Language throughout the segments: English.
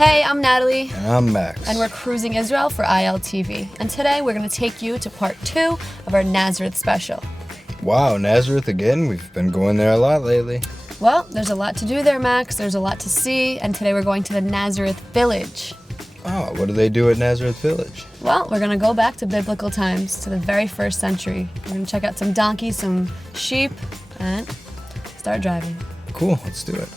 Hey, I'm Natalie. And I'm Max. And we're cruising Israel for ILTV. And today we're going to take you to part 2 of our Nazareth special. Wow, Nazareth again? We've been going there a lot lately. Well, there's a lot to do there, Max. There's a lot to see. And today we're going to the Nazareth Village. Oh, what do they do at Nazareth Village? Well, we're going to go back to biblical times, to the very first century. We're going to check out some donkeys, some sheep, and start driving. Cool, let's do it.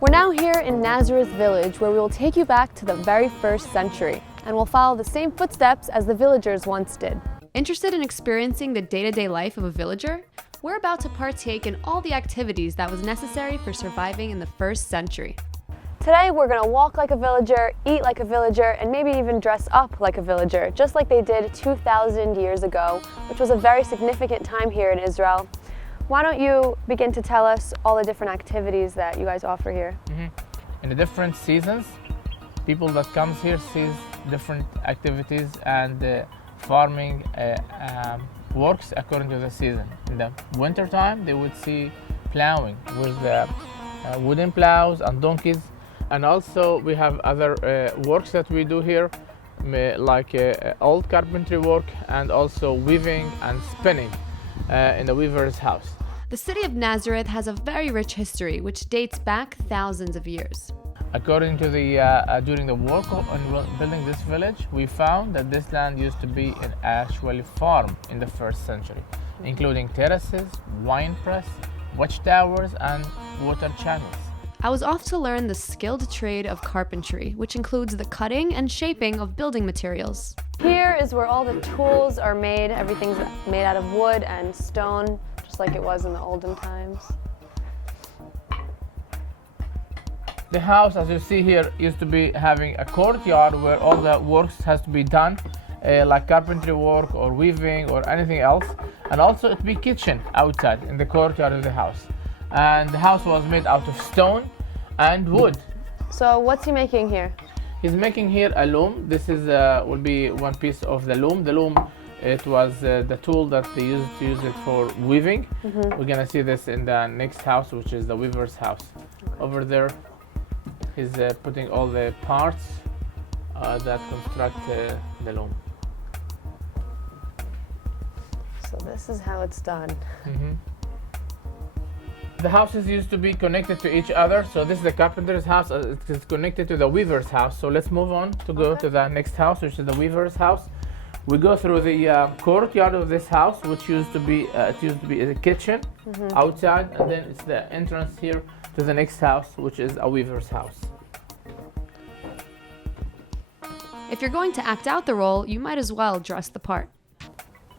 We're now here in Nazareth Village, where we will take you back to the very first century, and we'll follow the same footsteps as the villagers once did. Interested in experiencing the day-to-day life of a villager? We're about to partake in all the activities that was necessary for surviving in the first century. Today we're going to walk like a villager, eat like a villager, and maybe even dress up like a villager, just like they did 2,000 years ago, which was a very significant time here in Israel. Why don't you begin to tell us all the different activities that you guys offer here? In the different seasons, people that comes here sees different activities, and farming works according to the season. In the winter time, they would see plowing with wooden plows and donkeys, and also we have other works that we do here, like old carpentry work and also weaving and spinning in the weaver's house. The city of Nazareth has a very rich history, which dates back thousands of years. According to the during the work on building this village, we found that this land used to be an actual farm in the first century, including terraces, wine press, watchtowers, and water channels. I was off to learn the skilled trade of carpentry, which includes the cutting and shaping of building materials. Here is where all the tools are made. Everything's made out of wood and stone, just like it was in the olden times. The house, as you see here, used to be having a courtyard where all the works has to be done, like carpentry work or weaving or anything else, and also it be kitchen outside in the courtyard of the house. And the house was made out of stone and wood. So what's he making here? He's making here a loom. This is will be one piece of the loom. The loom, it was the tool that they used to use it for weaving. We're gonna see this in the next house, which is the weaver's house. Over there, he's putting all the parts that construct the loom. So this is how it's done. The houses used to be connected to each other, so this is the carpenter's house. It is connected to the weaver's house. So let's move on to go to the next house, which is the weaver's house. We go through the courtyard of this house, which used to be a kitchen outside, and then it's the entrance here to the next house, which is a weaver's house. If you're going to act out the role, you might as well dress the part.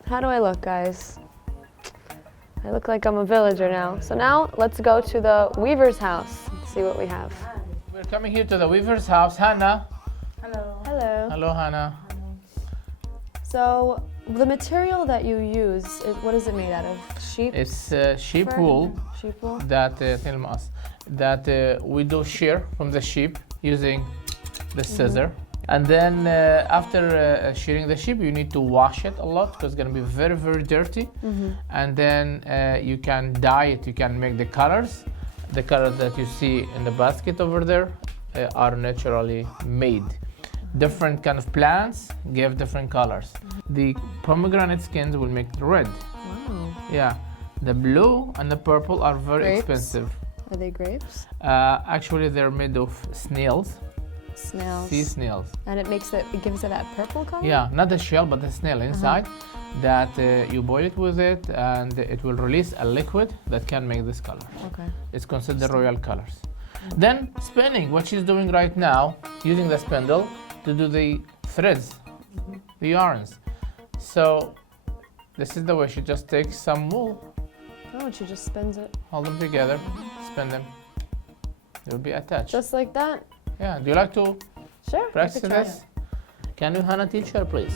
How do I look, guys? I look like I'm a villager now. So now let's go to the weaver's house and see what we have. We're coming here to the weaver's house. Hannah. Hello. Hello. Hello, Hannah. So the material that you use, what is it made out of? Sheep? It's sheep fur? wool Sheep wool? that we do shear from the sheep using the scissor. And then after shearing the sheep, you need to wash it a lot because it's going to be very, very dirty. And then you can dye it. You can make the colors. The colors that you see in the basket over there are naturally made. Different kind of plants give different colors. The pomegranate skins will make it red. Wow. Yeah. The blue and the purple are very Grapes? expensive. Are they grapes? Actually, they're made of snails. Snails. Sea snails. And it gives it that purple color? Yeah, not the shell, but the snail inside. That you boil it with it, and it will release a liquid that can make this color. Okay. It's considered royal colors. Then spinning, what she's doing right now, using the spindle to do the threads, the yarns. So this is the way she just takes some wool, Oh, and she just spins it. hold them together, spin them. They will be attached. Just like that? Yeah. Do you like to Sure. I practice could try this? Can you, Hannah, teach her, please?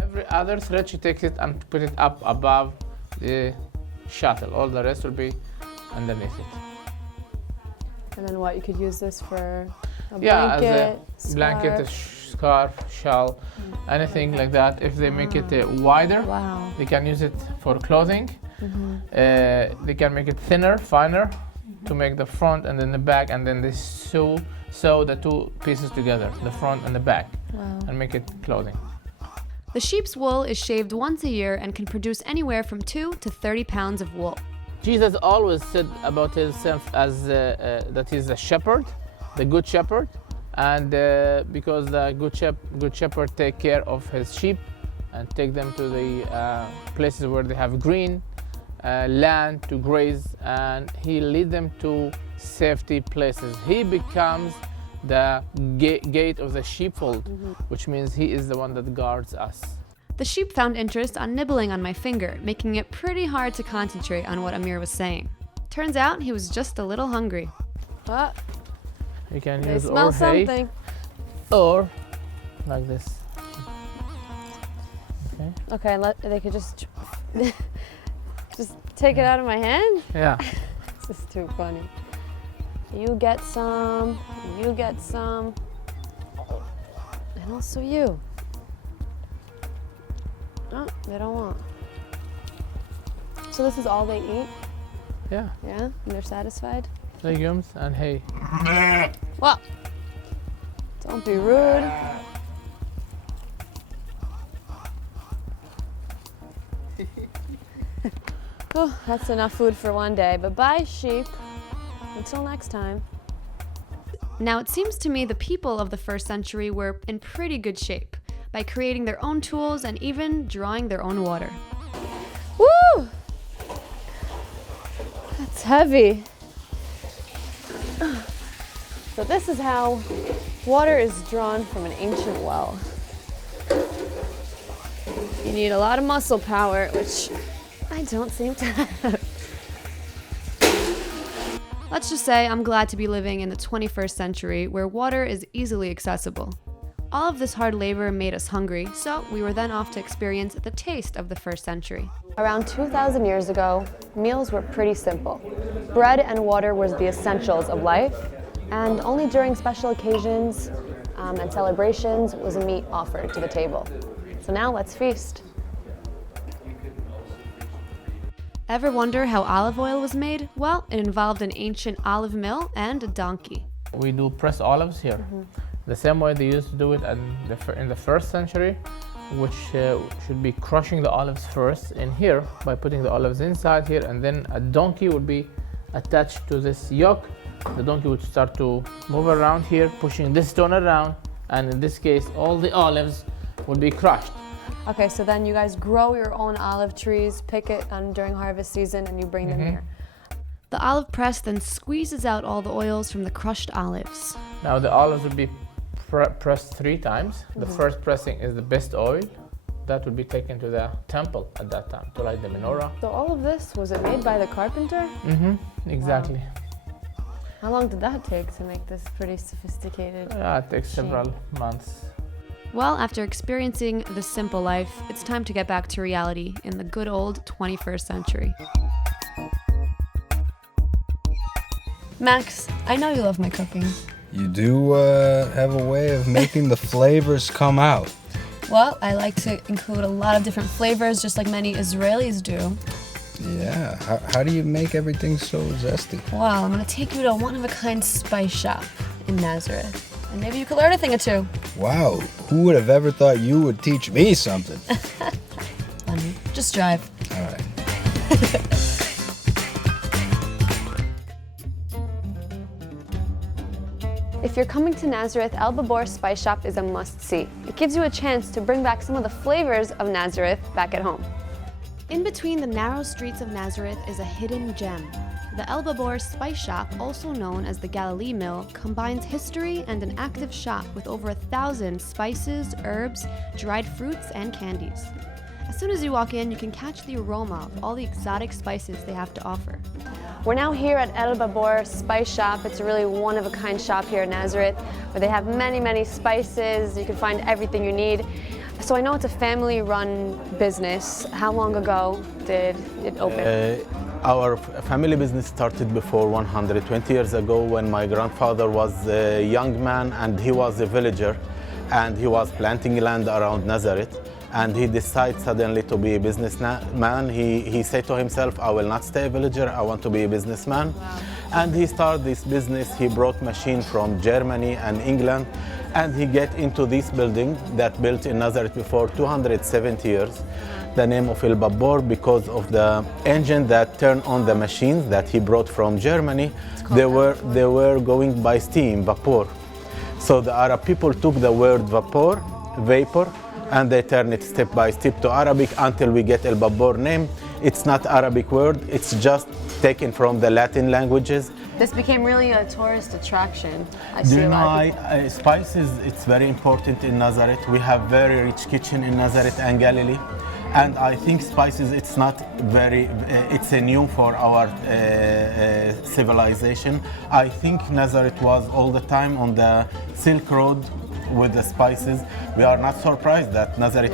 Every other thread, she takes it and put it up above the shuttle. All the rest will be underneath it. And then what? You could use this for a Yeah, blanket, as a blanket, a scarf. scarf, shawl, anything like that. If they make it wider, Wow. they can use it for clothing. They can make it thinner, finer, to make the front and then the back, and then they sew the two pieces together, the front and the back, and make it clothing. The sheep's wool is shaved once a year and can produce anywhere from 2 to 30 pounds of wool. Jesus always said about himself as that he's a shepherd, the good shepherd, and because the good shepherd take care of his sheep and take them to the places where they have green land to graze, and he lead them to safety places. He becomes the gate of the sheepfold, which means he is the one that guards us. The sheep found interest on nibbling on my finger, making it pretty hard to concentrate on what Amir was saying. Turns out he was just a little hungry. Oh, You can they use smell or hay something. or like this. Okay. Okay, they could just take it out of my hand? Yeah. This is too funny. You get some, you get some, and also you. Oh, they don't want. So this is all they eat? Yeah. Yeah? And they're satisfied? Legumes and hay. Well, don't be rude. Oh, that's enough food for one day, but bye, sheep. Until next time. Now, it seems to me the people of the first century were in pretty good shape by creating their own tools and even drawing their own water. Woo! That's heavy. So this is how water is drawn from an ancient well. You need a lot of muscle power, which I don't seem to have. Let's just say I'm glad to be living in the 21st century where water is easily accessible. All of this hard labor made us hungry, so we were then off to experience the taste of the first century. Around 2,000 years ago, meals were pretty simple. Bread and water was the essentials of life, and only during special occasions and celebrations was meat offered to the table. So now let's feast. Ever wonder how olive oil was made? Well, it involved an ancient olive mill and a donkey. We do press olives here. The same way they used to do it in the first century, which should be crushing the olives first in here by putting the olives inside here, and then a donkey would be attached to this yoke. The donkey would start to move around here, pushing this stone around, and in this case, all the olives would be crushed. Okay, so then you guys grow your own olive trees, pick it during harvest season, and you bring them here. The olive press then squeezes out all the oils from the crushed olives. Now the olives would be pressed 3 times. The first pressing is the best oil. That would be taken to the temple at that time to light the menorah. So all of this, was it made by the carpenter? Exactly. Wow. How long did that take to make this pretty sophisticated? It takes several months. Well, after experiencing the simple life, it's time to get back to reality in the good old 21st century. Max, I know you love my cooking. You do have a way of making the flavors come out. Well, I like to include a lot of different flavors, just like many Israelis do. Yeah, how do you make everything so zesty? Well, I'm going to take you to a one-of-a-kind spice shop in Nazareth. And maybe you could learn a thing or two. Wow, who would have ever thought you would teach me something? Funny. Just drive. All right. If you're coming to Nazareth, El Babor Spice Shop is a must-see. It gives you a chance to bring back some of the flavors of Nazareth back at home. In between the narrow streets of Nazareth is a hidden gem. The El Babor Spice Shop, also known as the Galilee Mill, combines history and an active shop with over 1,000 spices, herbs, dried fruits, and candies. As soon as you walk in, you can catch the aroma of all the exotic spices they have to offer. We're now here at El Babor Spice Shop. It's a really one-of-a-kind shop here in Nazareth where they have many, many spices. You can find everything you need. So I know it's a family-run business. How long ago did it open? Our family business started before 120 years ago when my grandfather was a young man and he was a villager and he was planting land around Nazareth, and he decided suddenly to be a businessman. He said to himself, I will not stay a villager, I want to be a businessman. Wow. And he started this business. He brought machines from Germany and England, and he get into this building that built in Nazareth before 270 years. The name of El Babor because of the engine that turned on the machines that he brought from Germany. They were going by steam, vapor. So the Arab people took the word vapor, and they turned it step by step to Arabic until we get El Babor name. It's not Arabic word, it's just taken from the Latin languages. This became really a tourist attraction. I Do see you a know, lot of people. spices, it's very important in Nazareth. We have very rich kitchen in Nazareth and Galilee. And I think spices, it's not very, it's a new for our civilization. I think Nazareth was all the time on the Silk Road with the spices. We are not surprised that Nazareth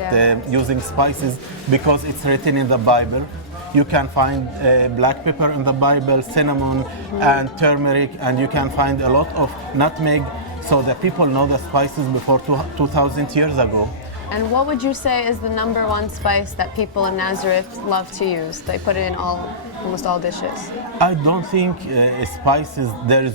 using spices because it's written in the Bible. You can find black pepper in the Bible, cinnamon and turmeric, and you can find a lot of nutmeg. So the people know the spices before 2,000 years ago. And what would you say is the number one spice that people in Nazareth love to use? They put it in almost all dishes. I don't think spices, there is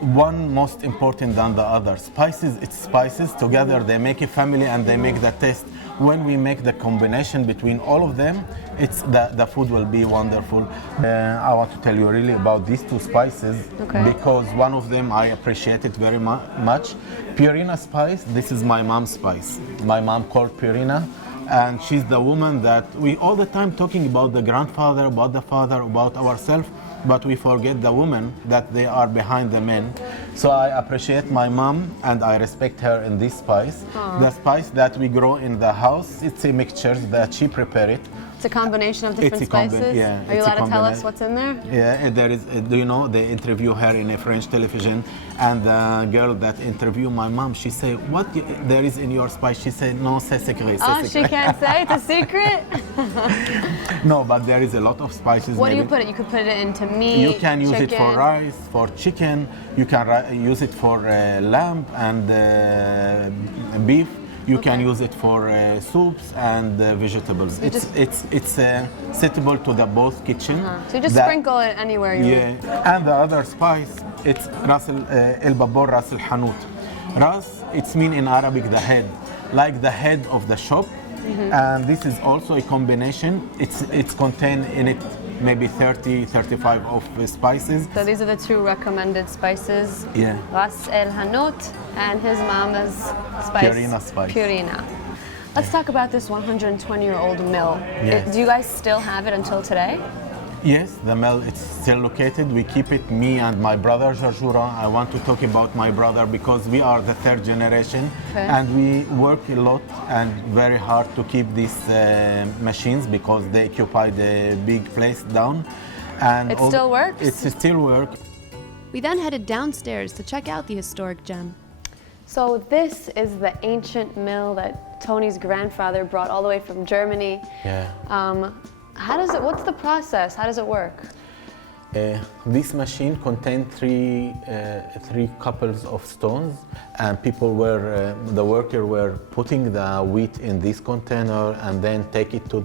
one most important than the other. Spices, it's spices. Together they make a family and they make the taste. When we make the combination between all of them, it's the food will be wonderful. I want to tell you really about these two spices because one of them I appreciate it very much. Purina spice, this is my mom's spice. My mom called Purina, and she's the woman that we all the time talking about the grandfather, about the father, about ourselves, but we forget the women that they are behind the men. So I appreciate my mom and I respect her in this spice. The spice that we grow in the house, it's a mixture that she prepared it. It's a combination of different spices? Are you allowed to tell us what's in there? Yeah, there is, do you know, they interview her in a French television, and the girl that interviewed my mom, she said, what there is in your spice? She said, no, c'est secret. Oh, she can't say, it's a secret? No, but there is a lot of spices. What do you put it? You could put it into meat, you can use chicken. it for rice, for chicken, you can use it for lamb and beef. You can use it for soups and vegetables. It's suitable to the both kitchen. So you just sprinkle it anywhere you want. And the other spice, it's El Babor Ras El Hanout. Ras, it's mean in Arabic the head, like the head of the shop. And this is also a combination. It's contained in it maybe 30, 35 of spices. So these are the two recommended spices. Yeah. Ras El Hanout and his mama's spice. Purina spice. Purina. Let's talk about this 120-year-old mill. Yes. Do you guys still have it until today? Yes, the mill it's still located. We keep it, me and my brother Jarjura. I want to talk about my brother because we are the third generation and we work a lot and very hard to keep these machines because they occupy the big place down. And it still works? It still works. We then headed downstairs to check out the historic gem. So this is the ancient mill that Tony's grandfather brought all the way from Germany. Yeah. What's the process? How does it work? This machine contained three couples of stones, and the worker were putting the wheat in this container and then take it to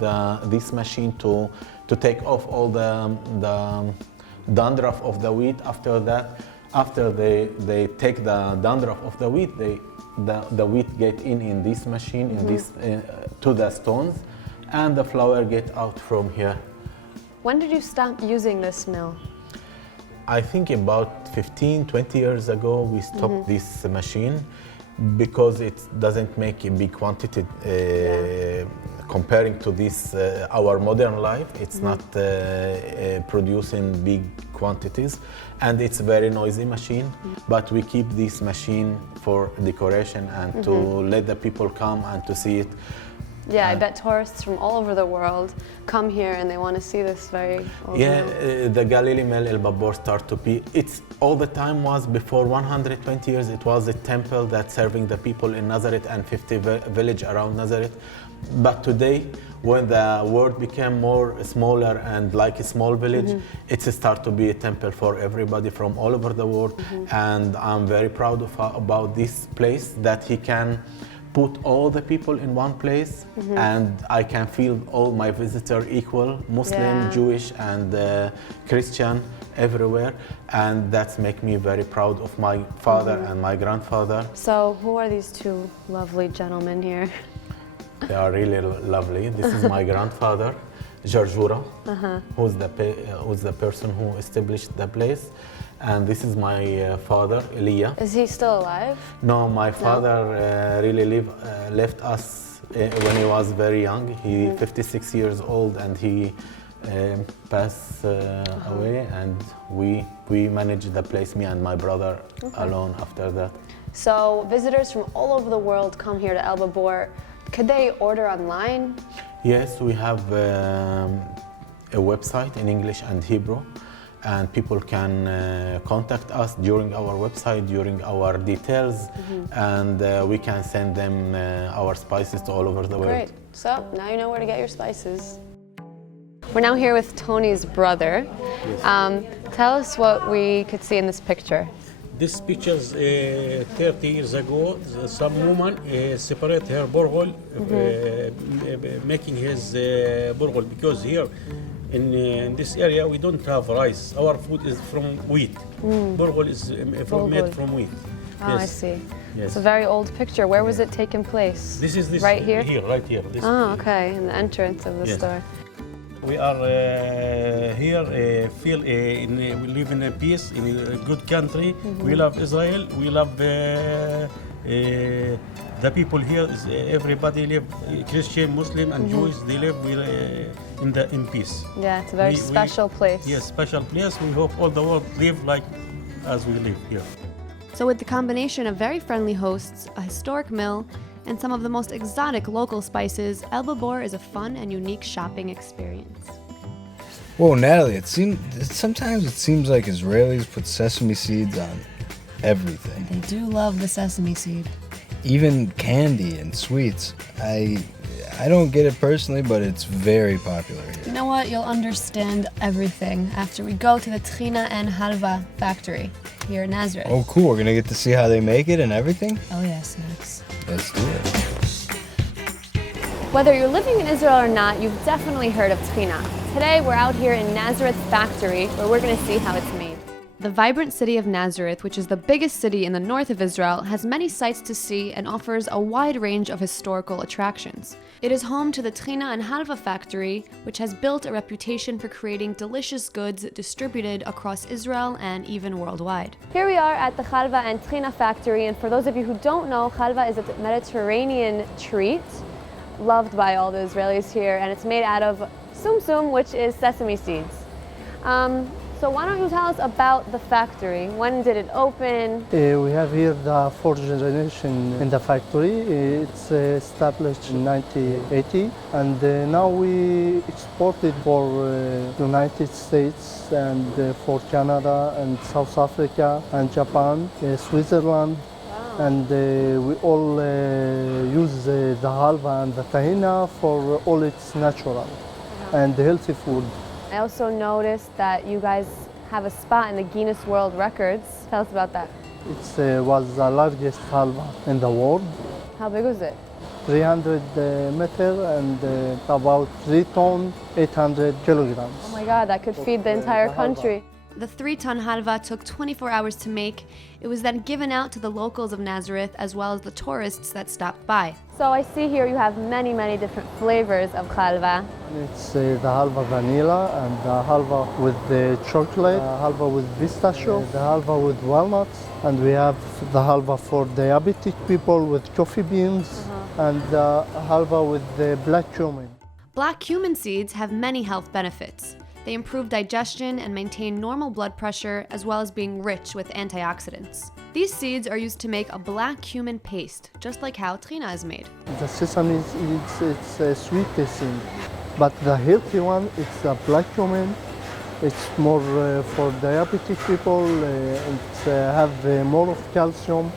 this machine to take off all the dandruff of the wheat. After that, after they take the dandruff of the wheat, the wheat get in this machine, in this to the stones, and the flour get out from here. When did you stop using this mill? I think about 15, 20 years ago we stopped this machine because it doesn't make a big quantity comparing to this our modern life. It's not producing big quantities, and it's a very noisy machine. But we keep this machine for decoration and to let the people come and to see it. Yeah, I bet tourists from all over the world come here and they want to see this very old Yeah, mill. the Galilee Mill El Babor start to be. It's all the time was before 120 years. It was a temple that serving the people in Nazareth and 50 village around Nazareth. But today, when the world became more smaller and like a small village, it's start to be a temple for everybody from all over the world. And I'm very proud about this place that he can put all the people in one place, and I can feel all my visitors equal, Muslim, Yeah. Jewish, and Christian everywhere, and that's make me very proud of my father and my grandfather. So who are these two lovely gentlemen here? They are really lovely. This is my grandfather, Jarjura, who's the person who established the place, and this is my father, Elia. Is he still alive? No, my father really left us when he was very young. He 56 years old, and he passed away, and we managed the place, me and my brother alone after that. So visitors from all over the world come here to El Babor. Could they order online? Yes, we have a website in English and Hebrew, and people can contact us during our website, during our details, and we can send them our spices to all over the world. Great. So now you know where to get your spices. We're now here with Tony's brother. Tell us what we could see in this picture. This pictures 30 years ago, some woman separate her borehole, making his borehole, because here in this area we don't have rice. Our food is from wheat. Borehole is made from wheat. Oh, I see. Yes. It's a very old picture. Where was it taking place? This is right here? Right here. This, Oh, okay, in the entrance of the Yes. store. We are here, we live in a peace, in a good country. We love Israel. We love the people here. Everybody live, Christian, Muslim, and Jewish. They live in peace. Yeah, it's a very special place. Yes, special place. We hope all the world live like as we live here. So with the combination of very friendly hosts, a historic mill, and some of the most exotic local spices, El Babor is a fun and unique shopping experience. Whoa, Natalie, sometimes it seems like Israelis put sesame seeds on everything. They do love the sesame seed. Even candy and sweets. I don't get it personally, but it's very popular You here. know what? You'll understand everything after we go to the Trina and Halva factory here in Nazareth. Oh, cool. We're going to get to see how they make it and everything? Oh yes, Max. Let's do it. Whether you're living in Israel or not, you've definitely heard of Trina. Today we're out here in Nazareth factory where we're going to see how it's made. The vibrant city of Nazareth, which is the biggest city in the north of Israel, has many sights to see and offers a wide range of historical attractions. It is home to the Trina and Halva factory, which has built a reputation for creating delicious goods distributed across Israel and even worldwide. Here we are at the Halva and Trina factory, and for those of you who don't know, Halva is a Mediterranean treat loved by all the Israelis here, and it's made out of sum, which is sesame seeds. So why don't you tell us about the factory? When did it open? We have here the fourth generation in the factory. It's established in 1980, and now we export it for United States and for Canada and South Africa and Japan, Switzerland. And we all use the halva and the tahina for all its natural and healthy food. I also noticed that you guys have a spot in the Guinness World Records. Tell us about that. It was the largest halva in the world, How big was it? 300 meter and about 3 tons, 800 kilograms. Oh my God, that could feed the entire the halva. country. The 3-ton halva took 24 hours to make. It was then given out to the locals of Nazareth as well as the tourists that stopped by. So I see here you have many different flavors of halva. It's the halva vanilla and the halva with the chocolate, the halva with pistachio, the halva with walnuts, and we have the halva for diabetic people with coffee beans, and the halva with the black cumin. Black cumin seeds have many health benefits. They improve digestion and maintain normal blood pressure, as well as being rich with antioxidants. These seeds are used to make a black cumin paste, just like how trina is made. The sesame it's sweet tasting, but the healthy one it's a black cumin. It's more for diabetic people. It's have more of calcium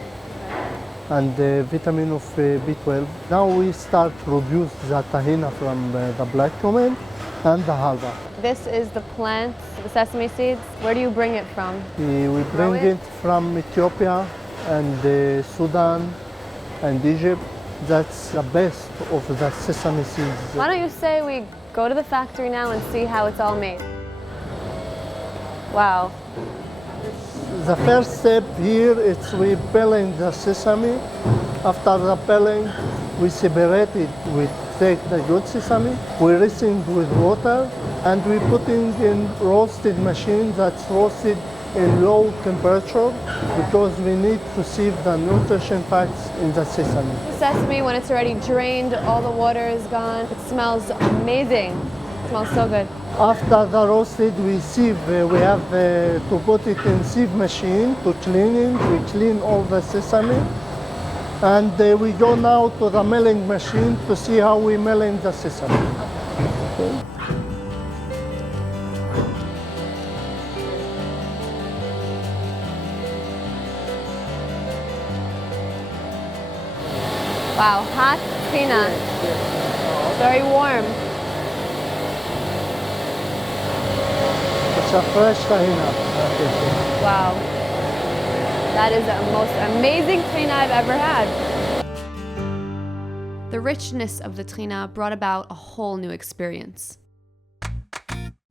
and vitamin of B12. Now we start produce the tahina from the black cumin and the halva. This is the plant, the sesame seeds. Where do you bring it from? We bring it from Ethiopia and Sudan and Egypt. That's the best of the sesame seeds. Why don't you say we go to the factory now and see how it's all made? Wow. The first step here is we peeling the sesame. After the peeling, we separate it. We take the good sesame, we rinse it with water, and we put it in roasted machine that's roasted in low temperature because we need to save the nutrition facts in the sesame. Sesame, when it's already drained, all the water is gone. It smells amazing. It smells so good. After the roasted, we sieve. We have to put it in sieve machine to clean it. We clean all the sesame. And we go now to the milling machine to see how we milling the sesame. Okay. Wow, hot trina. Very warm. It's a fresh tahina. Wow. That is the most amazing trina I've ever had. The richness of the trina brought about a whole new experience.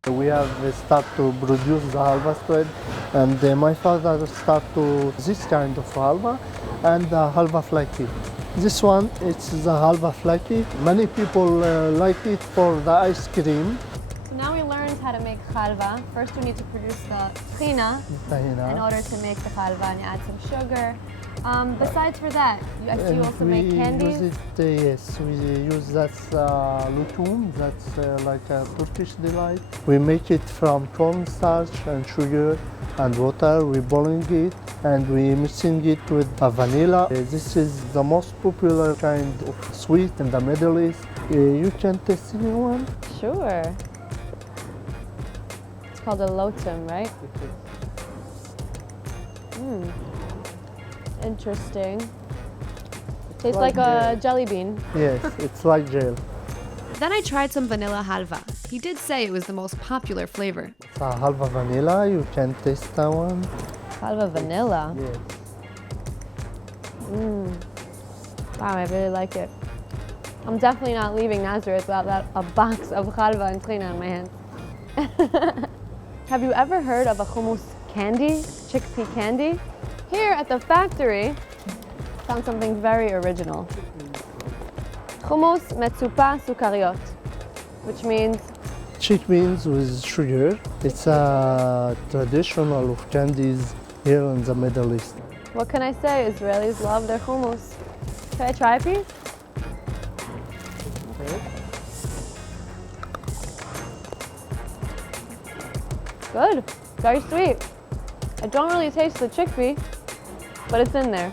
We have start to produce the halva spread, and my father start to this kind of halva and the halva flaky. This one, it's the halva flaky. Many people like it for the ice cream. So now we learned how to make halva. First we need to produce the trina in order to make the halva, and you add some sugar. Besides for that, I see you also make candies? Yes, we use that lutum, that's like a Turkish delight. We make it from cornstarch and sugar and water. We boiling it and we mixing it with vanilla. This is the most popular kind of sweet in the Middle East. You can taste one? Sure. It's called a lotum, right? Interesting. Tastes like a jelly bean. Yes, it's like gel. Then I tried some vanilla halva. He did say it was the most popular flavor. It's a halva vanilla, you can taste that one. Halva vanilla? Yes. Wow, I really like it. I'm definitely not leaving Nazareth without a box of halva and trina in my hand. Have you ever heard of a hummus candy, chickpea candy? Here at the factory, found something very original. Hummus metzupa sukariot, which means Chickpeas with sugar. It's a traditional of candies here in the Middle East. what can I say? Israelis love their hummus. Can I try a piece? Good, very sweet. I don't really taste the chickpea, but it's in there.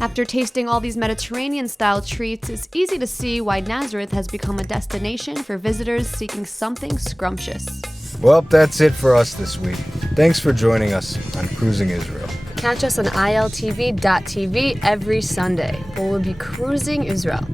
After tasting all these Mediterranean-style treats, it's easy to see why Nazareth has become a destination for visitors seeking something scrumptious. Well, that's it for us this week. Thanks for joining us on Cruising Israel. Catch us on iltv.tv every Sunday, where we'll be cruising Israel.